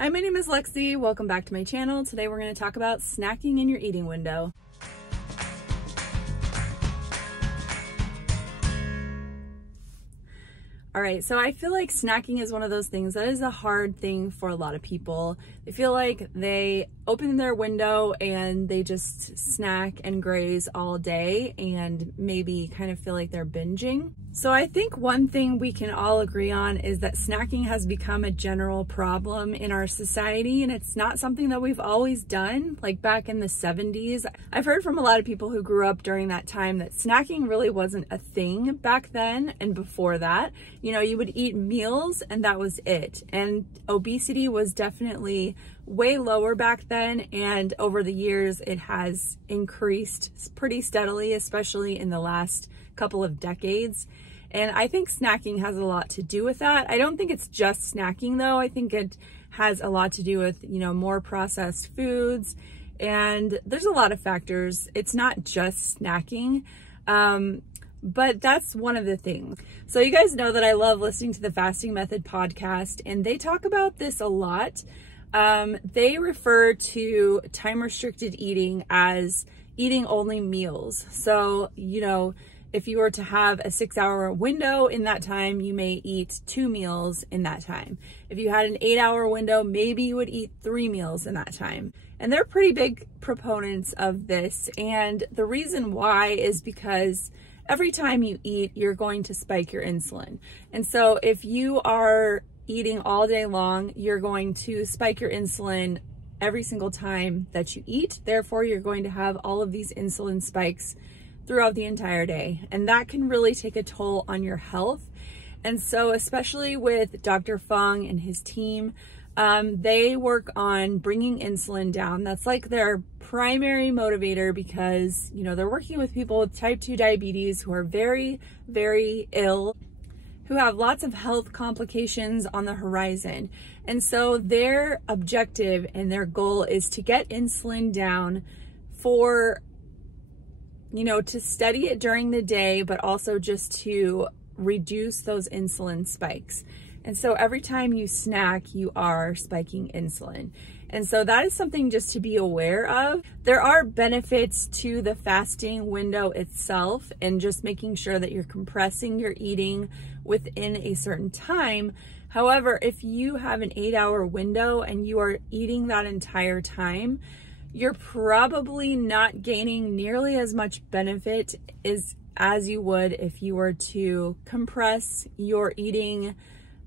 Hi, my name is Lexi. Welcome back to my channel. Today we're going to talk about snacking in your eating window. All right, so I feel like snacking is one of those things that is a hard thing for a lot of people. They feel like they open their window and they just snack and graze all day and maybe kind of feel like they're binging. So I think one thing we can all agree on is that snacking has become a general problem in our society, and it's not something that we've always done. Like back in the 70s, I've heard from a lot of people who grew up during that time that snacking really wasn't a thing back then and before that. You know, you would eat meals and that was it. And obesity was definitely way lower back then, and over the years it has increased pretty steadily, especially in the last couple of decades. And I think snacking has a lot to do with that. I don't think it's just snacking though. I think it has a lot to do with, you know, more processed foods, and there's a lot of factors. It's not just snacking. But that's one of the things. So you guys know that I love listening to the Fasting Method podcast, and they talk about this a lot. They refer to time restricted eating as eating only meals. So, you know, if you were to have a 6-hour window in that time, you may eat 2 meals in that time. If you had an 8-hour window, maybe you would eat 3 meals in that time. And they're pretty big proponents of this. And the reason why is because every time you eat, you're going to spike your insulin. And so if you are eating all day long, you're going to spike your insulin every single time that you eat. Therefore, you're going to have all of these insulin spikes throughout the entire day. And that can really take a toll on your health. And so especially with Dr. Fung and his team, they work on bringing insulin down. That's like their primary motivator because, you know, they're working with people with type 2 diabetes who are very, very ill, who have lots of health complications on the horizon. And so their objective and their goal is to get insulin down for, you know, to steady it during the day, but also just to reduce those insulin spikes. And so every time you snack, you are spiking insulin. And so that is something just to be aware of. There are benefits to the fasting window itself and just making sure that you're compressing your eating within a certain time. However, if you have an 8-hour window and you are eating that entire time, you're probably not gaining nearly as much benefit as you would if you were to compress your eating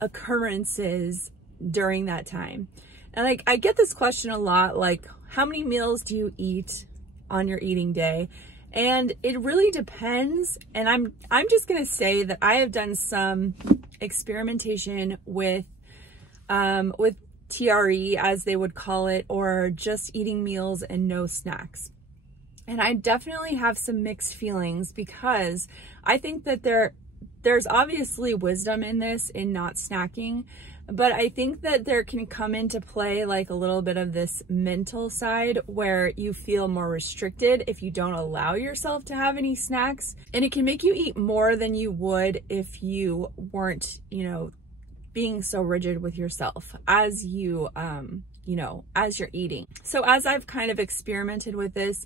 occurrences during that time. And like, I get this question a lot, like, how many meals do you eat on your eating day? And it really depends. And I'm just gonna say that I have done some experimentation with TRE, as they would call it, or just eating meals and no snacks. And I definitely have some mixed feelings because I think that there's obviously wisdom in this, in not snacking, but I think that there can come into play like a little bit of this mental side where you feel more restricted if you don't allow yourself to have any snacks. And it can make you eat more than you would if you weren't, you know, being so rigid with yourself as you, you know, as you're eating. So as I've kind of experimented with this,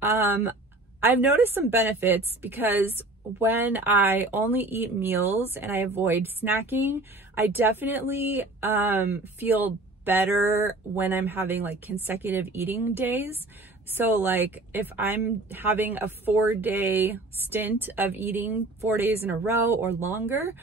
I've noticed some benefits because when I only eat meals and I avoid snacking, I definitely feel better when I'm having like consecutive eating days. So like if I'm having a 4-day stint of eating 4 days in a row or longer,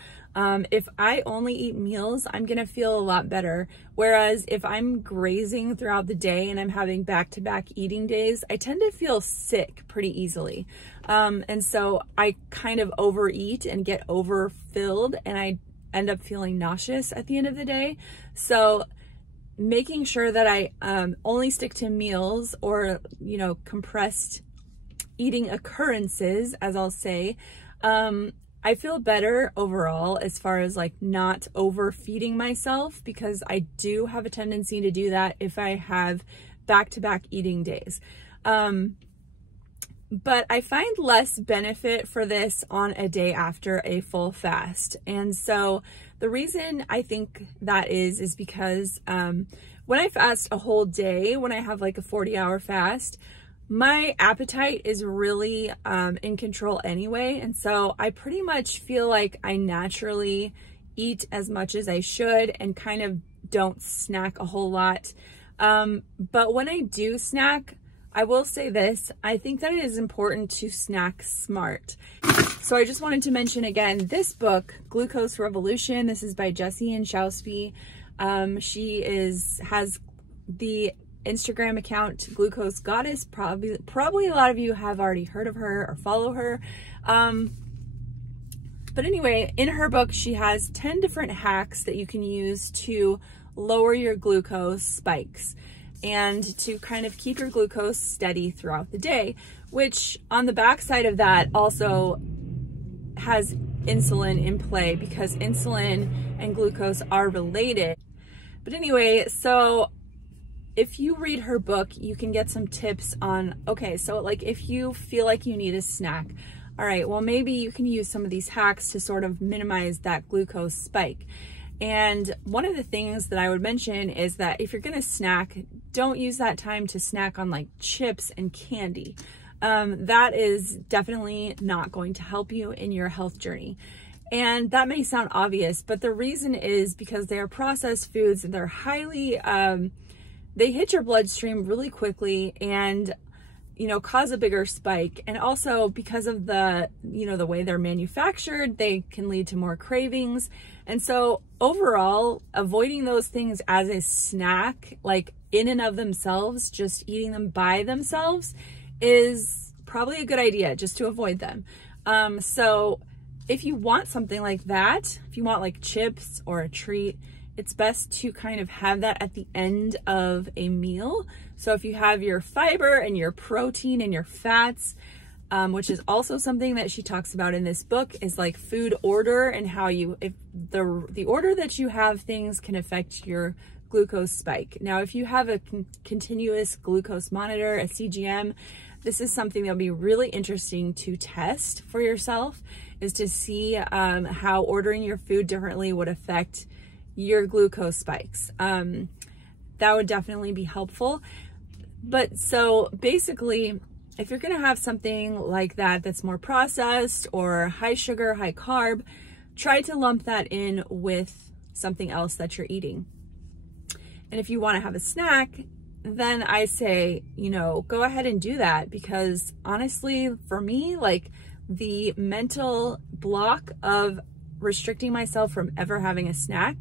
if I only eat meals, I'm gonna feel a lot better. Whereas if I'm grazing throughout the day and I'm having back-to-back eating days, I tend to feel sick pretty easily. And so I kind of overeat and get overfilled, and I end up feeling nauseous at the end of the day. So making sure that I only stick to meals or, you know, compressed eating occurrences, as I'll say, I feel better overall as far as like not overfeeding myself, because I do have a tendency to do that if I have back-to-back eating days. But I find less benefit for this on a day after a full fast. And so The reason I think that is because when I fast a whole day, when I have like a 40-hour fast, my appetite is really in control anyway. And so I pretty much feel like I naturally eat as much as I should and kind of don't snack a whole lot. But when I do snack, I will say this, I think that it is important to snack smart. So I just wanted to mention again, this book, Glucose Revolution, this is by Jessie Inchauspy. She has the Instagram account Glucose Goddess. Probably a lot of you have already heard of her or follow her. But anyway, in her book, she has 10 different hacks that you can use to lower your glucose spikes and to kind of keep your glucose steady throughout the day, which on the back side of that also has insulin in play, because insulin and glucose are related. But anyway, so if you read her book, you can get some tips on, okay, so like if you feel like you need a snack, all right, well, maybe you can use some of these hacks to sort of minimize that glucose spike. And one of the things that I would mention is that if you're gonna snack, don't use that time to snack on like chips and candy. That is definitely not going to help you in your health journey. And that may sound obvious, but the reason is because they are processed foods and they're highly, they hit your bloodstream really quickly and, you know, cause a bigger spike. And also because of the, you know, the way they're manufactured, they can lead to more cravings. And so overall, avoiding those things as a snack, like in and of themselves, just eating them by themselves is probably a good idea, just to avoid them. So if you want something like that, if you want like chips or a treat, it's best to kind of have that at the end of a meal. So if you have your fiber and your protein and your fats, which is also something that she talks about in this book, is like food order and how you, if the order that you have things can affect your glucose spike. Now, if you have a continuous glucose monitor, a CGM, this is something that'll be really interesting to test for yourself, is to see how ordering your food differently would affect your glucose spikes. That would definitely be helpful. But so basically, if you're gonna have something like that that's more processed or high sugar, high carb, try to lump that in with something else that you're eating. And if you wanna have a snack, then I say, you know, go ahead and do that, because honestly, for me, like the mental block of restricting myself from ever having a snack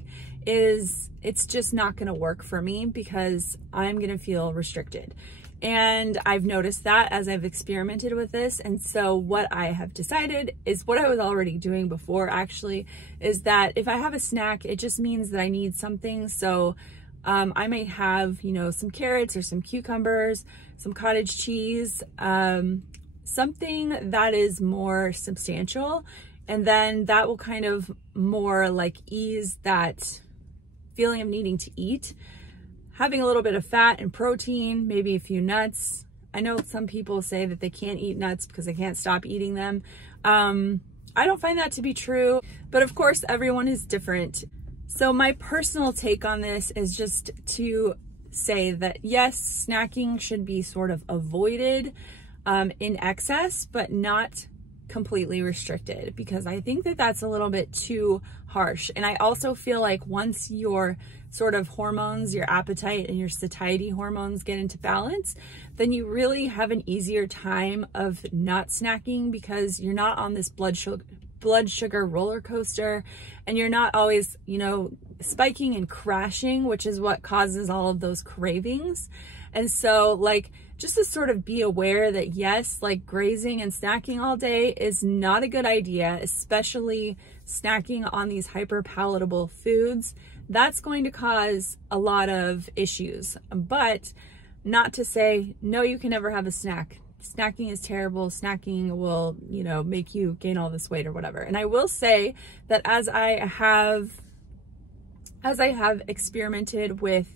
it's just not going to work for me, because I'm going to feel restricted. And I've noticed that as I've experimented with this. And so what I have decided is what I was already doing before, actually, is that if I have a snack, it just means that I need something. So I may have, you know, some carrots or some cucumbers, some cottage cheese, something that is more substantial. And then that will kind of more like ease that feeling of needing to eat. Having a little bit of fat and protein, maybe a few nuts. I know some people say that they can't eat nuts because they can't stop eating them. I don't find that to be true, but of course everyone is different. So my personal take on this is just to say that yes, snacking should be sort of avoided in excess, but not completely restricted, because I think that that's a little bit too harsh. And I also feel like once your sort of hormones, your appetite and your satiety hormones get into balance, then you really have an easier time of not snacking, because you're not on this blood sugar roller coaster, and you're not always, you know, spiking and crashing, which is what causes all of those cravings. And so like, just to sort of be aware that yes, like grazing and snacking all day is not a good idea, especially snacking on these hyper palatable foods. That's going to cause a lot of issues, but not to say, no, you can never have a snack. Snacking is terrible. Snacking will, you know, make you gain all this weight or whatever. And I will say that as I have experimented with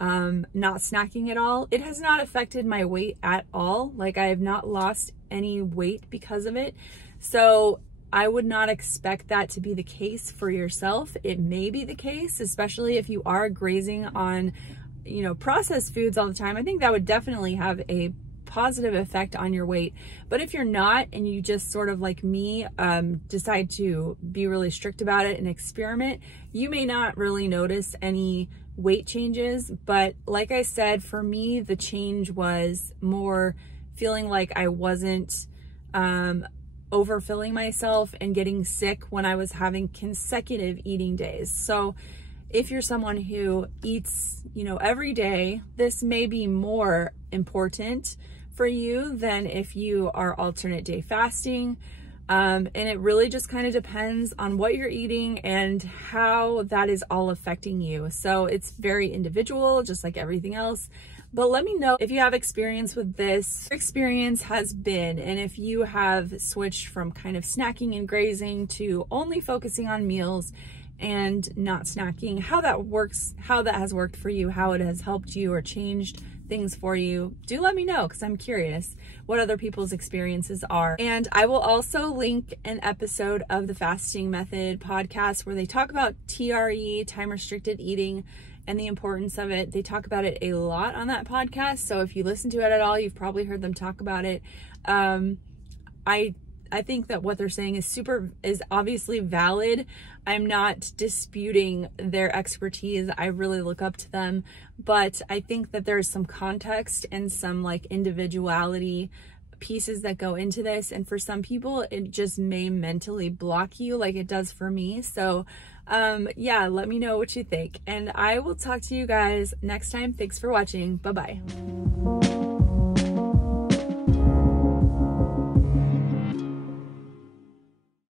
not snacking at all, it has not affected my weight at all. Like I have not lost any weight because of it. So I would not expect that to be the case for yourself. It may be the case, especially if you are grazing on, you know, processed foods all the time. I think that would definitely have a positive effect on your weight. But if you're not, and you just sort of like me, decide to be really strict about it and experiment, you may not really notice any weight changes. But like I said, for me, the change was more feeling like I wasn't overfilling myself and getting sick when I was having consecutive eating days. So if you're someone who eats, you know, every day, this may be more important for you than if you are alternate day fasting. And it really just kind of depends on what you're eating and how that is all affecting you. So it's very individual, just like everything else. But let me know if you have experience with this, what your experience has been, and if you have switched from kind of snacking and grazing to only focusing on meals and not snacking, how that works, how that has worked for you, how it has helped you or changed things for you. Do let me know, because I'm curious what other people's experiences are. And I will also link an episode of the Fasting Method podcast where they talk about TRE, time restricted eating, and the importance of it. They talk about it a lot on that podcast. So if you listen to it at all, you've probably heard them talk about it. I think that what they're saying is obviously valid. I'm not disputing their expertise. I really look up to them, but I think that there's some context and some like individuality pieces that go into this. And for some people, it just may mentally block you like it does for me. So yeah, let me know what you think, and I will talk to you guys next time. Thanks for watching. Bye-bye.